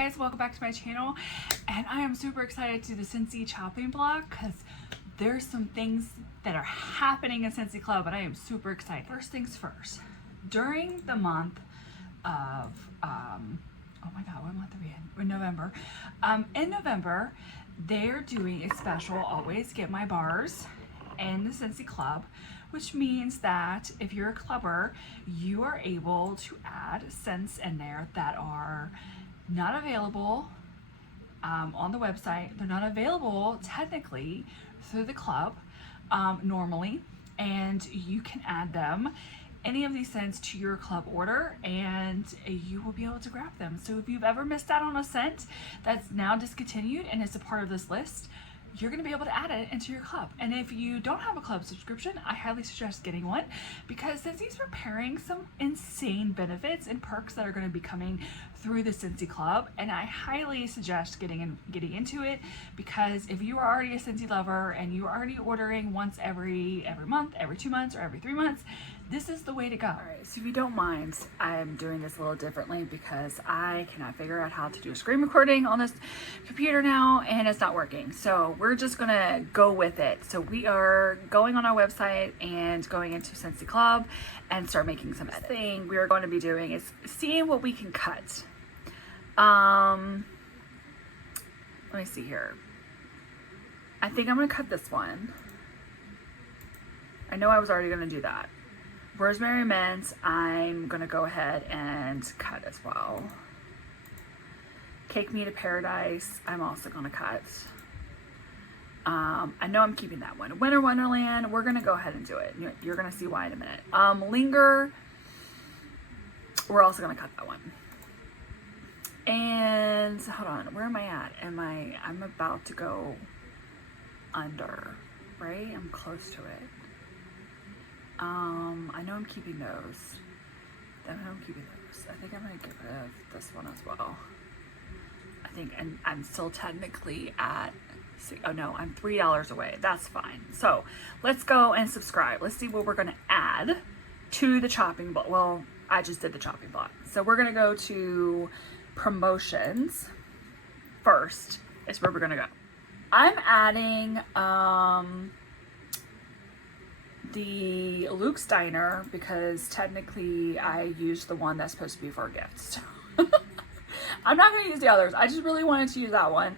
guys, welcome back to my channel, and I am super excited to do the Scentsy chopping block because there's some things that are happening in Scentsy Club and I am super excited. First things first, during the month of oh my god, what month are we in? November. In November they're doing a special always get my bars in the Scentsy Club, which means that if you're a clubber, you are able to add scents in there that are not available on the website. They're not available technically through the club normally, and you can add them, any of these scents, to your club order and you will be able to grab them. So if you've ever missed out on a scent that's now discontinued and is a part of this list, you're going to be able to add it into your club. And if you don't have a club subscription, I highly suggest getting one, because Scentsy's preparing some insane benefits and perks that are going to be coming through the Scentsy Club, and I highly suggest getting into it, because if you are already a Scentsy lover and you're already ordering once every month, every 2 months, or every 3 months, this is the way to go. Alright, so if you don't mind, I'm doing this a little differently because I cannot figure out how to do a screen recording on this computer now, and it's not working. So we're just gonna go with it. So we are going on our website and going into Scentsy Club and start making some edits. The thing we are going to be doing is seeing what we can cut. Let me see here. I think I'm gonna cut this one. I know I was already gonna do that. Rosemary Mint, I'm gonna go ahead and cut as well. Cake Me to Paradise, I'm also gonna cut. I know I'm keeping that one. Winter Wonderland, we're gonna go ahead and do it. You're gonna see why in a minute. Linger, we're also gonna cut that one. And hold on, where am I at? I'm about to go under, right? I'm close to it. I know I'm keeping those. I think I'm gonna get rid of this one as well. I think, and I'm still technically at, oh no, I'm $3 away. That's fine. So let's go and subscribe. Let's see what we're gonna add to the chopping block. Well, I just did the chopping block. So we're gonna go to promotions first. Is where we're gonna go. I'm adding the Luke's Diner because technically I used the one that's supposed to be for a gift. So I'm not going to use the others. I just really wanted to use that one.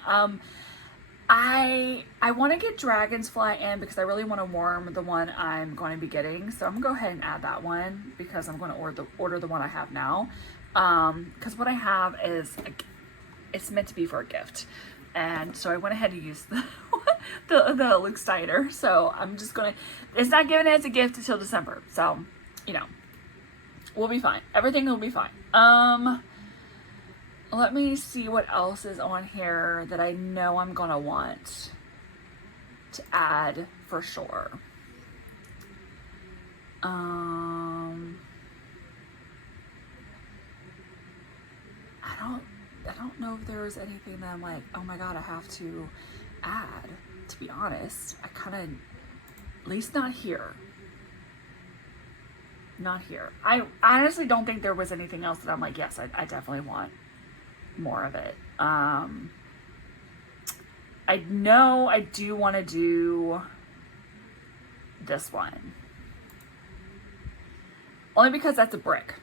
I want to get Dragon's Fly in because I really want to warm the one I'm going to be getting. So I'm going to go ahead and add that one because I'm going to order the one I have now. Because what I have is, it's meant to be for a gift. And so I went ahead and used the Luke's Diner. So I'm just gonna, it's not given as a gift until December. So, you know, we'll be fine. Everything will be fine. Let me see what else is on here that I know I'm gonna want to add for sure. I don't know if there was anything that I'm like, oh my god, I have to add, to be honest. I kind of, at least not here. Not here. I honestly don't think there was anything else that I'm like, yes, I definitely want more of it. I know I do want to do this one. Only because that's a brick.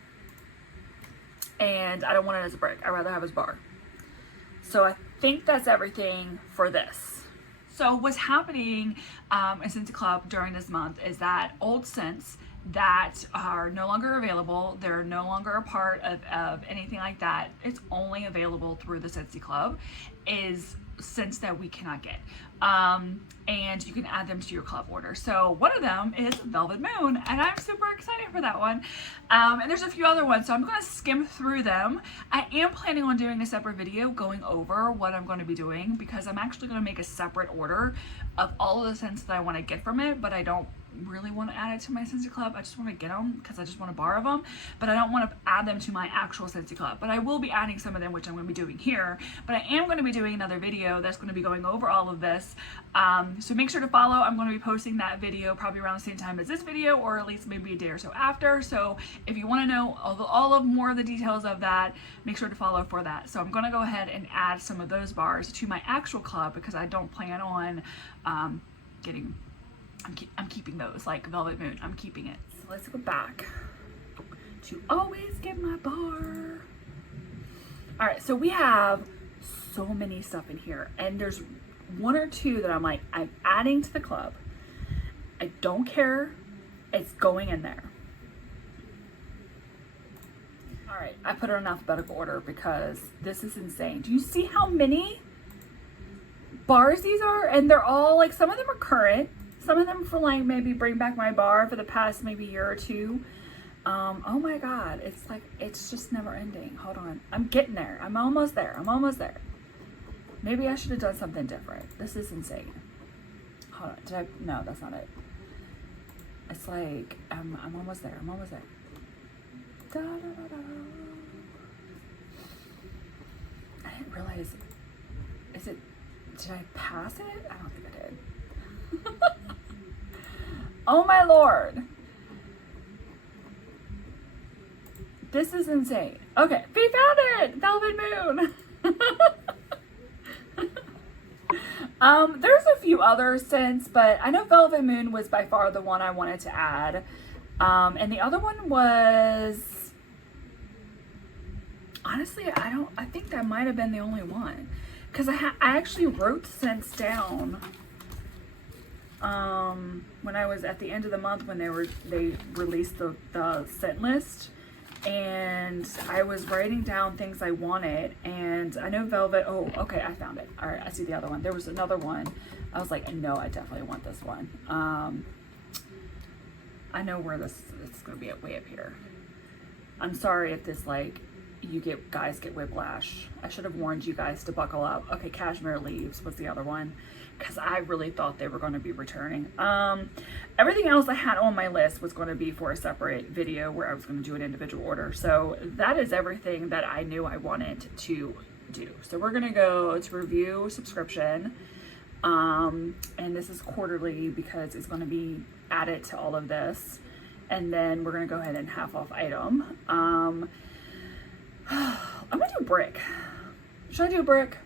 And I don't want it as a brick. I'd rather have it as bar. So I think that's everything for this. So what's happening in Scentsy Club during this month is that old scents that are no longer available, they're no longer a part of anything like that, it's only available through the Scentsy Club, is scents that we cannot get. And you can add them to your club order. So one of them is Velvet Moon, and I'm super excited for that one. And there's a few other ones, so I'm going to skim through them. I am planning on doing a separate video going over what I'm going to be doing, because I'm actually going to make a separate order of all of the scents that I want to get from it, but I don't really want to add it to my Scentsy Club. I just want to get them because I just want to borrow them, but I don't want to add them to my actual Scentsy Club. But I will be adding some of them, which I'm going to be doing here. But I am going to be doing another video that's going to be going over all of this. So make sure to follow. I'm going to be posting that video probably around the same time as this video, or at least maybe a day or so after. So if you want to know all of more of the details of that, make sure to follow for that. So I'm going to go ahead and add some of those bars to my actual club because I don't plan on I'm keeping those, like Velvet Moon. I'm keeping it. So let's go back to always get my bar. All right, so we have so many stuff in here, and there's one or two that I'm adding to the club. I don't care. It's going in there. All right, I put it in alphabetical order because this is insane. Do you see how many bars these are? And they're all like, some of them are current. Some of them for like maybe bring back my bar for the past maybe year or two. Oh my God, it's like, it's just never ending. Hold on, I'm getting there. I'm almost there. I'm almost there. Maybe I should have done something different. This is insane. Hold on, no, that's not it. It's like, I'm almost there. I'm almost there. Da, da, da, da. I didn't realize, did I pass it? I don't think I did. Oh my Lord. This is insane. Okay, we found it! Velvet Moon! There's a few other scents, but I know Velvet Moon was by far the one I wanted to add. And the other one was, honestly, I think that might have been the only one. Because I actually wrote scents down when I was at the end of the month when they released the scent list, and I was writing down things I wanted, and I know Velvet, oh okay, I found it. All right, I see the other one. There was another one. I was like, no, I definitely want this one. I know where it's gonna be way up here. I'm sorry if this, like, guys get whiplash. I should have warned you guys to buckle up. Okay, Cashmere Leaves was the other one, because I really thought they were going to be returning. Everything else I had on my list was going to be for a separate video where I was going to do an individual order. So that is everything that I knew I wanted to do. So we're going to go to review subscription. And this is quarterly because it's going to be added to all of this. And then we're going to go ahead and half off item. I'm going to do brick. Should I do brick?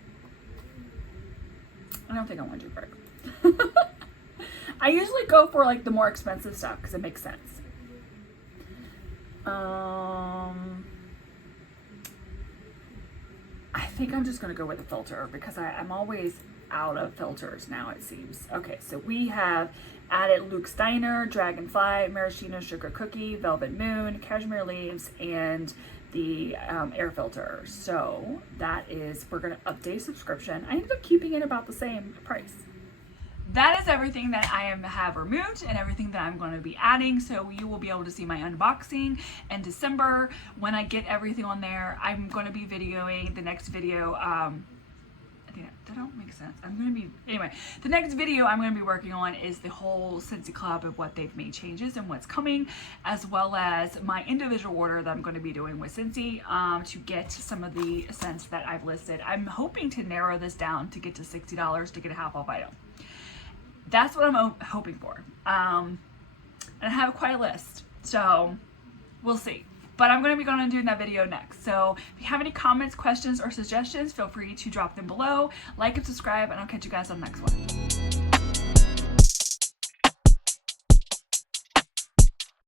I don't think I want to do brick. I usually go for like the more expensive stuff because it makes sense. I think I'm just going to go with a filter because I'm always out of filters now, it seems. Okay, so we have added Luke's Diner, Dragonfly, Maraschino Sugar Cookie, Velvet Moon, Cashmere Leaves, and the air filter. So that is, we're going to update subscription. I ended up keeping it about the same price. That is everything that I have removed and everything that I'm going to be adding. So you will be able to see my unboxing in December. When I get everything on there, I'm going to be videoing the next video. I think that don't make sense. Anyway, the next video I'm going to be working on is the whole Scentsy Club of what they've made changes and what's coming, as well as my individual order that I'm going to be doing with Scentsy to get some of the scents that I've listed. I'm hoping to narrow this down to get to $60 to get a half off item. That's what I'm hoping for. And I have quite a list, so we'll see. But I'm going to be going and doing that video next. So if you have any comments, questions, or suggestions, feel free to drop them below. Like and subscribe, and I'll catch you guys on the next one.